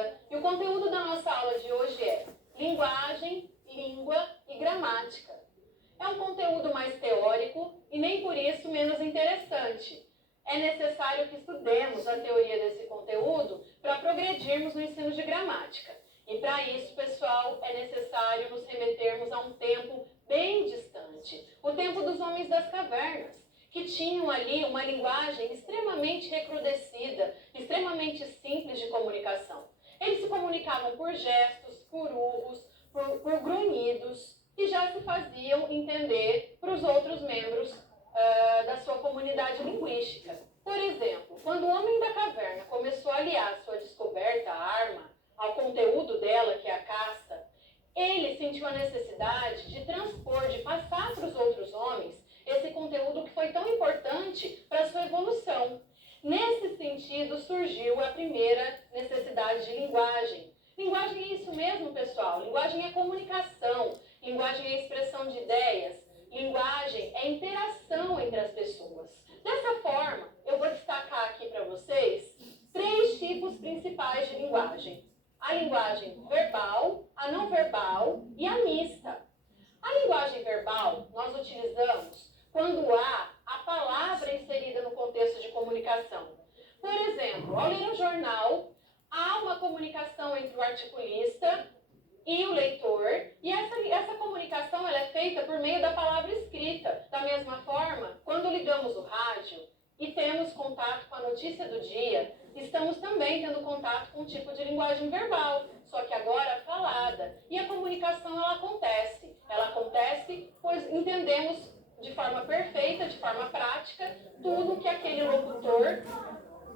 Luísa e o conteúdo da nossa aula de hoje é linguagem, língua e gramática. É um conteúdo mais teórico e nem por isso menos interessante. É necessário que estudemos a teoria desse conteúdo para progredirmos no ensino de gramática. E para isso, pessoal, é necessário nos remetermos a um tempo bem distante, o tempo dos homens das cavernas, que tinham ali uma linguagem extremamente recrudescida, extremamente simples de comunicação. Eles se comunicavam por gestos, por urros, por grunhidos, e já se faziam entender para os outros membros da sua comunidade linguística. Por exemplo, quando o homem da caverna começou a aliar sua descoberta, a arma, ao conteúdo dela, que é a caça, ele sentiu a necessidade de transpor, de passar para os outros homens esse conteúdo que foi tão importante para a sua evolução. Nesse sentido, surgiu a primeira necessidade de linguagem. Linguagem é isso mesmo, pessoal. Linguagem é comunicação, linguagem é expressão de ideias, linguagem é interação entre as pessoas. Dessa forma, eu vou destacar aqui para vocês 3 tipos principais de linguagem. A linguagem verbal, a não verbal e a mista. A linguagem verbal nós utilizamos quando há a palavra inserida no contexto de comunicação. Por exemplo, ao ler um jornal, há uma comunicação entre o articulista e o leitor, e essa comunicação ela é feita por meio da palavra escrita. Da mesma forma, quando ligamos o rádio e temos contato com a notícia do dia, estamos também tendo contato com um tipo de linguagem verbal, só que agora falada. E a comunicação ela acontece pois entendemos de forma perfeita, de forma prática, tudo que aquele locutor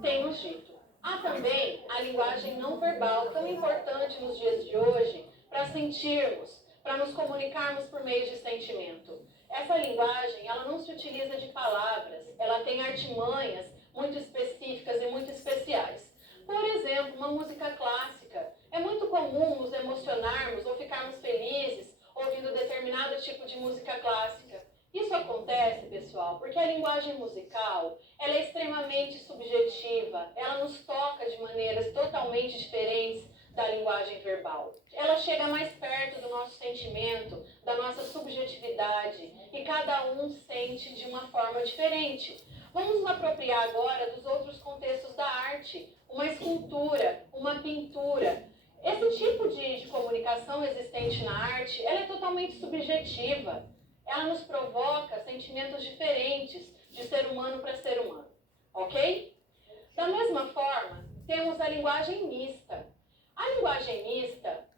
tem nos dito. Há também a linguagem não verbal, tão importante nos dias de hoje, para sentirmos, para nos comunicarmos por meio de sentimento. Essa linguagem, ela não se utiliza de palavras, ela tem artimanhas muito específicas e muito especiais. Por exemplo, uma música clássica. É muito comum nos emocionarmos ou ficarmos felizes ouvindo determinado tipo de música clássica. Isso acontece, pessoal, porque a linguagem musical ela é extremamente subjetiva, ela nos toca de maneiras totalmente diferentes da linguagem verbal. Ela chega mais perto do nosso sentimento, da nossa subjetividade, e cada um sente de uma forma diferente. Vamos nos apropriar agora dos outros contextos da arte, uma escultura, uma pintura. Esse tipo de comunicação existente na arte, ela é totalmente subjetiva. Ela nos provoca sentimentos diferentes de ser humano para ser humano, ok? Da mesma forma, temos a linguagem mista. A linguagem mista,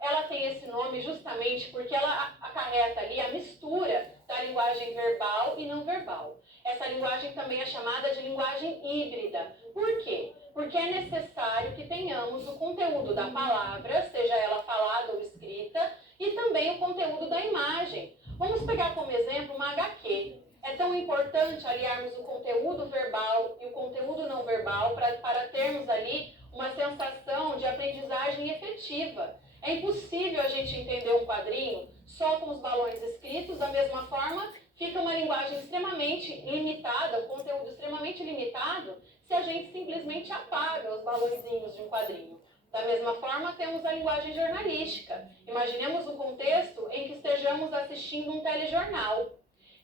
ela tem esse nome justamente porque ela acarreta ali a mistura da linguagem verbal e não verbal. Essa linguagem também é chamada de linguagem híbrida. Por quê? Porque é necessário que tenhamos o conteúdo da palavra, seja ela falada ou escrita, e também o conteúdo da imagem. Vamos pegar como exemplo uma HQ. É tão importante aliarmos o conteúdo verbal e o conteúdo não verbal para termos ali uma sensação de aprendizagem efetiva. É impossível a gente entender um quadrinho só com os balões escritos, da mesma forma, fica uma linguagem extremamente limitada, um conteúdo extremamente limitado, se a gente simplesmente apaga os balõezinhos de um quadrinho. Da mesma forma, temos a linguagem jornalística. Imaginemos um contexto em que estejamos assistindo um telejornal.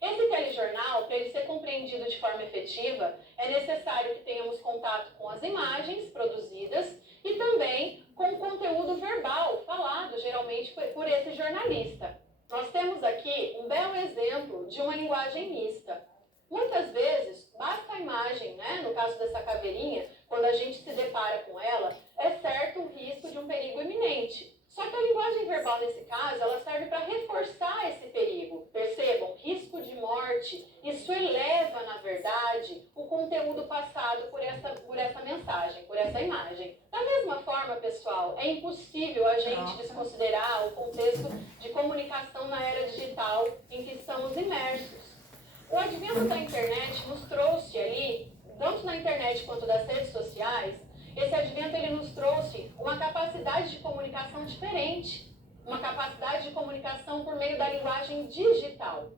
Esse telejornal, para ele ser compreendido de forma efetiva, é necessário que tenhamos contato com as imagens produzidas e também com o conteúdo verbal, falado geralmente por esse jornalista. Nós temos aqui um belo exemplo de uma linguagem mista. Muitas vezes, basta a imagem, no caso dessa caveirinha, quando a gente se depara com ela, é certo o risco de um perigo iminente. Só que a linguagem verbal, nesse caso, ela serve para reforçar esse perigo. Percebam, risco de morte, isso eleva, na verdade, o conteúdo passado por essa mensagem, por essa imagem. Da mesma forma, pessoal, é impossível a gente desconsiderar o contexto de comunicação na era digital em que estamos imersos. O advento da internet nos trouxe ali, tanto na internet quanto das redes sociais, esse advento ele nos trouxe uma capacidade de comunicação diferente, uma capacidade de comunicação por meio da linguagem digital.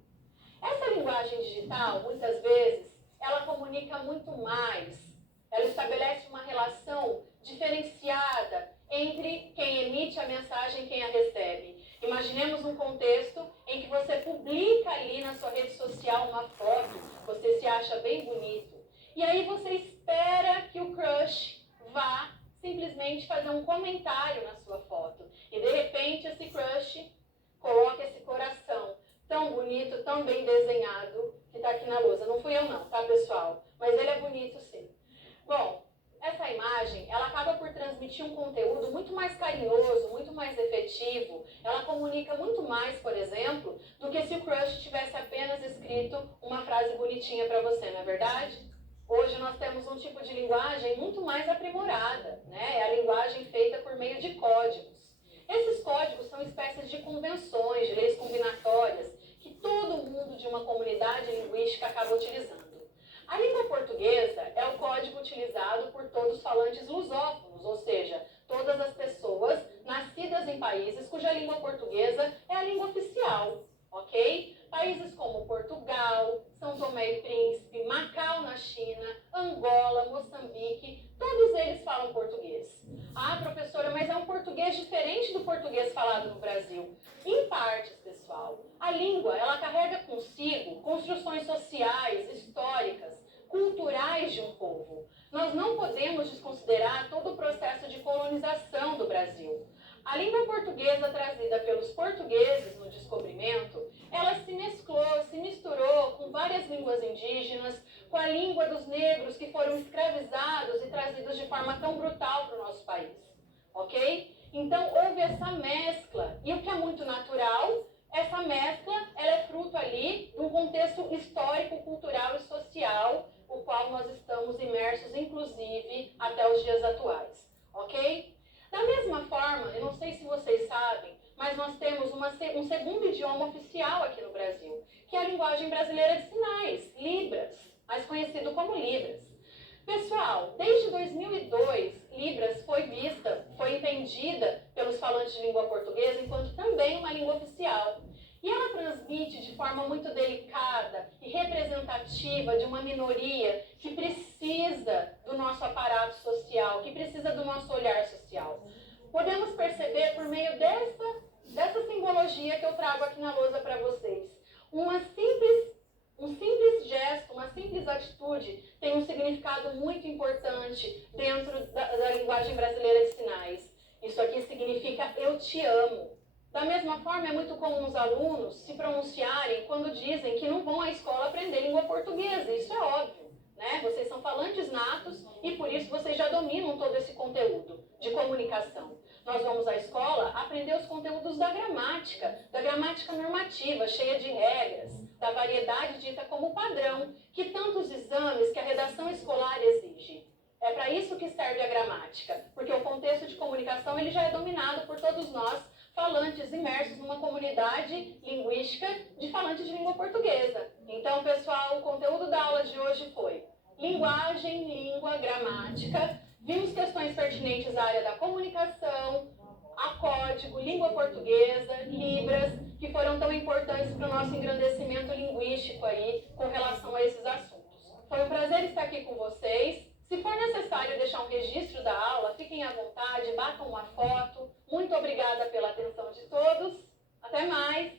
Essa linguagem digital, muitas vezes, ela comunica muito mais, ela estabelece uma relação diferenciada somente a mensagem quem a recebe. Imaginemos um contexto em que você publica ali na sua rede social uma foto, você se acha bem bonito, e aí você espera que o crush vá simplesmente fazer um comentário na sua foto. E de repente esse crush coloca esse coração tão bonito, tão bem desenhado, que está aqui na lousa. Não fui eu não, tá, pessoal? Mas ele é bonito sim. Bom, essa imagem, ela acaba por transmitir um conteúdo muito mais carinhoso, muito mais efetivo. Ela comunica muito mais, por exemplo, do que se o crush tivesse apenas escrito uma frase bonitinha para você, não é verdade? Hoje nós temos um tipo de linguagem muito mais aprimorada, né? É a linguagem feita por meio de códigos. Esses códigos são espécies de convenções, de leis combinatórias, que todo mundo de uma comunidade linguística acaba utilizando. A língua portuguesa é o código utilizado por todos os falantes lusófonos, ou seja, todas as pessoas nascidas em países cuja língua portuguesa é a língua oficial, ok? Países como Portugal, São Tomé e Príncipe, Macau na China, Angola, Moçambique, todos eles falam português. Ah, professora, mas é um português diferente do português falado no Brasil. Em partes, pessoal. A língua, ela carrega consigo construções sociais, históricas, culturais de um povo. Nós não podemos desconsiderar todo o processo de colonização do Brasil. A língua portuguesa trazida pelos portugueses no descobrimento, ela se mesclou, se misturou com várias línguas indígenas, com a língua dos negros que foram escravizados e trazidos de forma tão brutal para o nosso país, ok? Então houve essa mescla, e o que é muito natural, essa mescla ela é fruto ali de um contexto histórico, cultural e social, o qual nós estamos imersos, inclusive, até os dias atuais, ok? Da mesma forma, eu não sei se vocês sabem, mas nós temos um segundo idioma oficial aqui no Brasil, que é a linguagem brasileira de sinais, Libras, mais conhecido como Libras. Pessoal, desde 2002, Libras foi entendida pelos falantes de língua portuguesa enquanto também uma língua oficial. E ela transmite de forma muito delicada e representativa de uma minoria que precisa do nosso aparato social, que precisa do nosso olhar social. Podemos perceber por meio dessa simbologia que eu trago aqui na lousa para vocês. Um simples gesto, uma simples atitude tem um significado muito importante dentro da linguagem brasileira de sinais. Isso aqui significa eu te amo. Da mesma forma, é muito comum os alunos se pronunciarem quando dizem que não vão à escola aprender língua portuguesa. Isso é óbvio, né? Vocês são falantes natos e por isso vocês já dominam todo esse conteúdo de comunicação. Nós vamos à escola aprender os conteúdos da gramática normativa, cheia de regras, da variedade dita como padrão, que tantos exames que a redação escolar exige. É para isso que serve a gramática, porque o contexto de comunicação ele já é dominado por todos nós, falantes imersos numa comunidade linguística de falantes de língua portuguesa. Então, pessoal, o conteúdo da aula de hoje foi linguagem, língua, gramática. Vimos questões pertinentes à área da comunicação, a código, língua portuguesa, Libras, que foram tão importantes para o nosso engrandecimento linguístico aí com relação a esses assuntos. Foi um prazer estar aqui com vocês. Se for necessário deixar um registro da aula, fiquem à vontade, batam uma foto. Muito obrigada pela atenção de todos. Até mais!